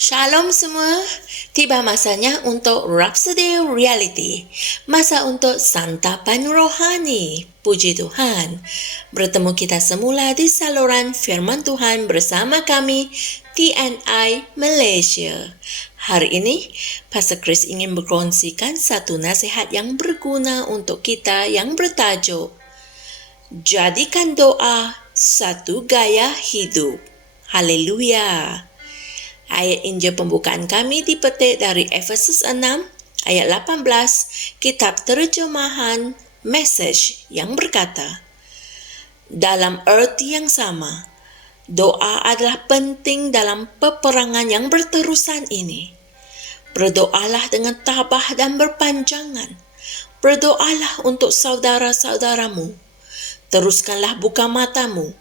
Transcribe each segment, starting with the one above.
Shalom semua, tiba masanya untuk Rhapsody Reality, masa untuk santapan rohani. Puji Tuhan, bertemu kita semula di saluran firman Tuhan bersama kami TNI Malaysia. Hari ini, Pastor Chris ingin berkongsikan satu nasihat yang berguna untuk kita yang bertajuk Jadikan Doa Satu Gaya Hidup. Haleluya. Ayat Injil pembukaan kami dipetik dari Efesus 6 ayat 18, kitab terjemahan Message yang berkata, dalam erti yang sama, doa adalah penting dalam peperangan yang berterusan ini. Berdoalah dengan tabah dan berpanjangan. Berdoalah untuk saudara-saudaramu. Teruskanlah buka matamu.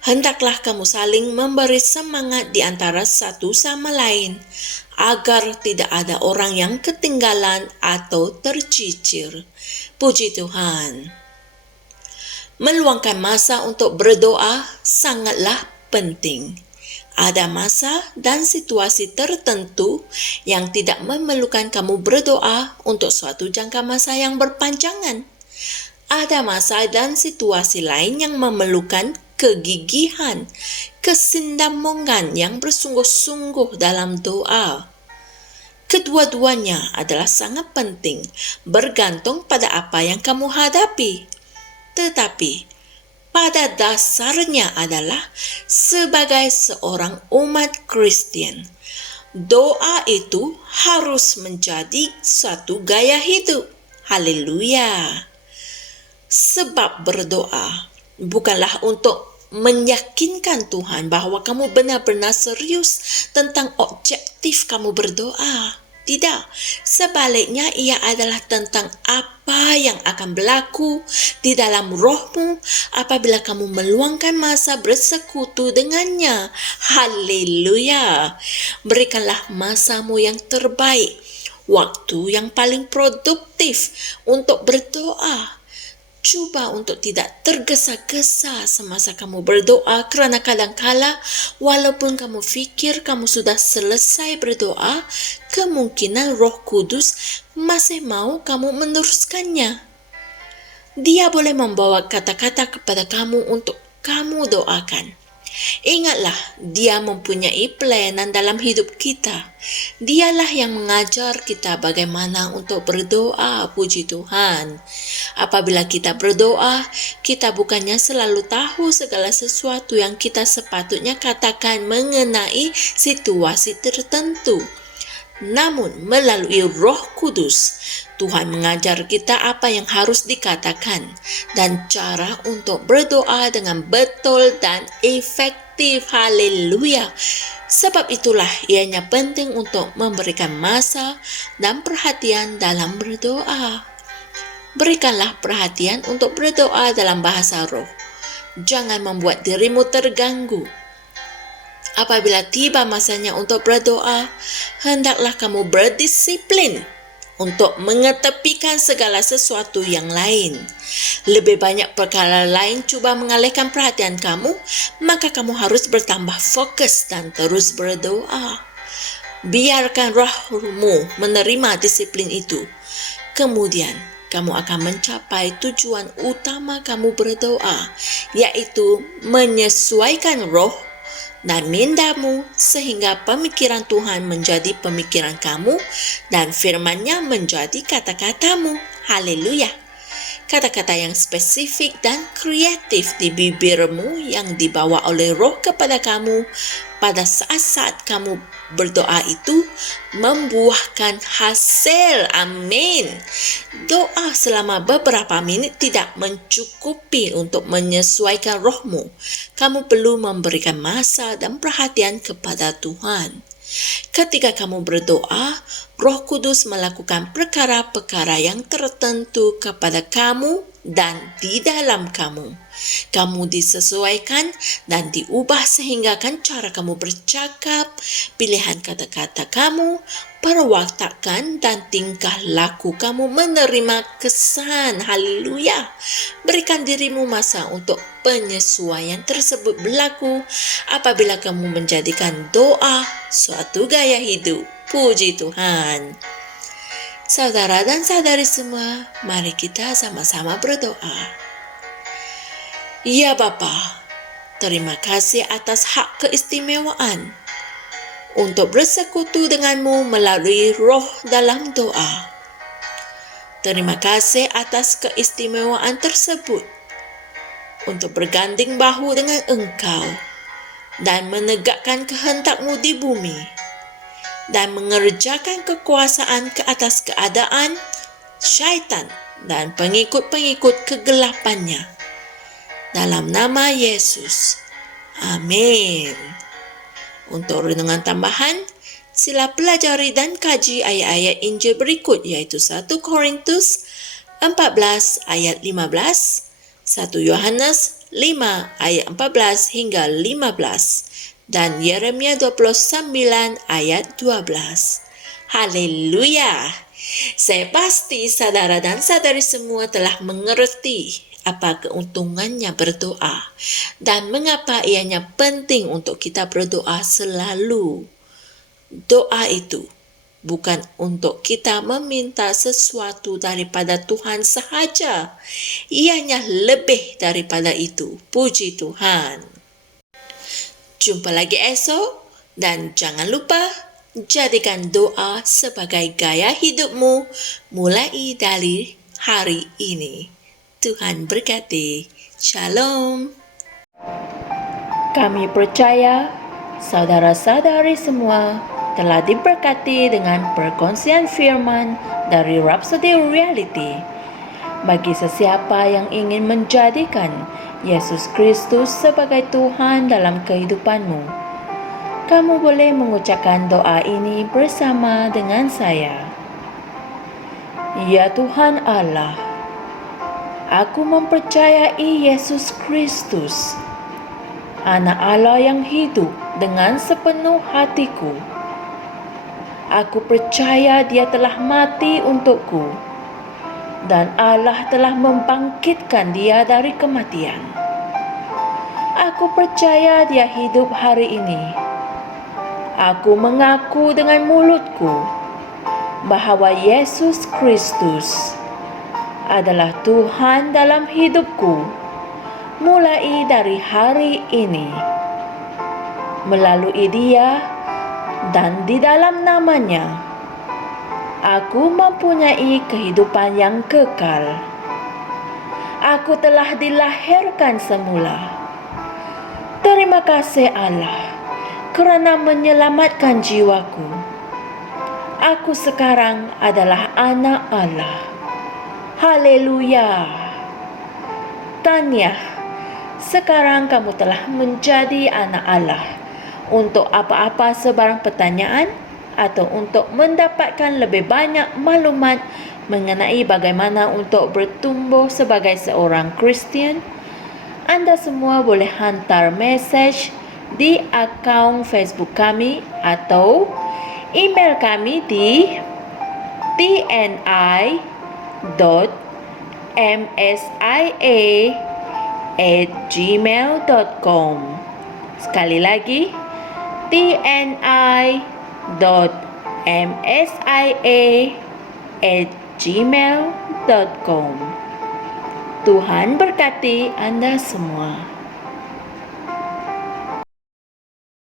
Hendaklah kamu saling memberi semangat di antara satu sama lain, agar tidak ada orang yang ketinggalan atau tercicir. Puji Tuhan. Meluangkan masa untuk berdoa sangatlah penting. Ada masa dan situasi tertentu yang tidak memerlukan kamu berdoa untuk suatu jangka masa yang berpanjangan. Ada masa dan situasi lain yang memerlukan kegigihan, kesinambungan yang bersungguh-sungguh dalam doa. Kedua-duanya adalah sangat penting, bergantung pada apa yang kamu hadapi. Tetapi, pada dasarnya adalah sebagai seorang umat Kristen, doa itu harus menjadi suatu gaya hidup. Haleluya. Sebab berdoa bukanlah untuk meyakinkan Tuhan bahwa kamu benar-benar serius tentang objektif kamu berdoa. Tidak, sebaliknya ia adalah tentang apa yang akan berlaku di dalam rohmu apabila kamu meluangkan masa bersekutu dengannya. Haleluya. Berikanlah masamu yang terbaik, waktu yang paling produktif untuk berdoa. Cuba untuk tidak tergesa-gesa semasa kamu berdoa, kerana kadangkala walaupun kamu fikir kamu sudah selesai berdoa, kemungkinan Roh Kudus masih mau kamu meneruskannya. Dia boleh membawa kata-kata kepada kamu untuk kamu doakan. Ingatlah, dia mempunyai pelayanan dalam hidup kita. Dialah yang mengajar kita bagaimana untuk berdoa, puji Tuhan. Apabila kita berdoa, kita bukannya selalu tahu segala sesuatu yang kita sepatutnya katakan mengenai situasi tertentu. Namun, melalui Roh Kudus, Tuhan mengajar kita apa yang harus dikatakan dan cara untuk berdoa dengan betul dan efektif. Haleluya. Sebab itulah ianya penting untuk memberikan masa dan perhatian dalam berdoa. Berikanlah perhatian untuk berdoa dalam bahasa roh. Jangan membuat dirimu terganggu. Apabila tiba masanya untuk berdoa, hendaklah kamu berdisiplin untuk mengetepikan segala sesuatu yang lain. Lebih banyak perkara lain cuba mengalihkan perhatian kamu, maka kamu harus bertambah fokus dan terus berdoa. Biarkan rohmu menerima disiplin itu. Kemudian, kamu akan mencapai tujuan utama kamu berdoa, yaitu menyesuaikan roh dan mindamu sehingga pemikiran Tuhan menjadi pemikiran kamu dan firman-Nya menjadi kata-katamu. Haleluya. Kata-kata yang spesifik dan kreatif di bibirmu yang dibawa oleh roh kepada kamu pada saat-saat kamu berdoa itu membuahkan hasil. Amin. Doa selama beberapa menit tidak mencukupi untuk menyesuaikan rohmu. Kamu perlu memberikan masa dan perhatian kepada Tuhan. Ketika kamu berdoa, Roh Kudus melakukan perkara-perkara yang tertentu kepada kamu dan di dalam kamu. Kamu disesuaikan dan diubah sehingga kan cara kamu bercakap, pilihan kata-kata kamu, perwatakan dan tingkah laku kamu menerima kesan. Haleluya. Berikan dirimu masa untuk penyesuaian tersebut berlaku apabila kamu menjadikan doa suatu gaya hidup. Puji Tuhan. Saudara dan saudari semua, mari kita sama-sama berdoa. Ya Bapa, terima kasih atas hak keistimewaan untuk bersekutu denganmu melalui roh dalam doa. Terima kasih atas keistimewaan tersebut untuk berganding bahu dengan Engkau dan menegakkan kehendak-Mu di bumi dan mengerjakan kekuasaan ke atas keadaan syaitan dan pengikut-pengikut kegelapannya. Dalam nama Yesus. Amin. Untuk renungan tambahan, sila pelajari dan kaji ayat-ayat Injil berikut, yaitu 1 Korintus 14 ayat 15, 1 Yohanes 5 ayat 14 hingga 15, dan Yeremia 29 ayat 12. Haleluya! Saya pasti saudara dan saudari semua telah mengerti apa keuntungannya berdoa dan mengapa ianya penting untuk kita berdoa selalu. Doa itu bukan untuk kita meminta sesuatu daripada Tuhan sahaja. Ianya lebih daripada itu. Puji Tuhan. Jumpa lagi esok dan jangan lupa jadikan doa sebagai gaya hidupmu mulai dari hari ini. Tuhan berkati. Shalom. Kami percaya saudara-saudari semua telah diberkati dengan perkongsian firman dari Rhapsody Reality. Bagi sesiapa yang ingin menjadikan Yesus Kristus sebagai Tuhan dalam kehidupanmu, kamu boleh mengucapkan doa ini bersama dengan saya. Ya Tuhan Allah, aku mempercayai Yesus Kristus, Anak Allah yang hidup dengan sepenuh hatiku. Aku percaya Dia telah mati untukku dan Allah telah membangkitkan Dia dari kematian. Aku percaya Dia hidup hari ini. Aku mengaku dengan mulutku bahwa Yesus Kristus adalah Tuhan dalam hidupku mulai dari hari ini. Melalui Dia dan di dalam nama-Nya, aku mempunyai kehidupan yang kekal. Aku telah dilahirkan semula. Terima kasih Allah kerana menyelamatkan jiwaku. Aku sekarang adalah anak Allah. Haleluya. Tahniah, sekarang kamu telah menjadi anak Allah. Untuk apa-apa sebarang pertanyaan atau untuk mendapatkan lebih banyak maklumat mengenai bagaimana untuk bertumbuh sebagai seorang Kristian, anda semua boleh hantar mesej di akaun Facebook kami atau email kami di tni.msia@gmail.com. Sekali lagi, tni.msia@gmail.com. Tuhan berkati Anda semua.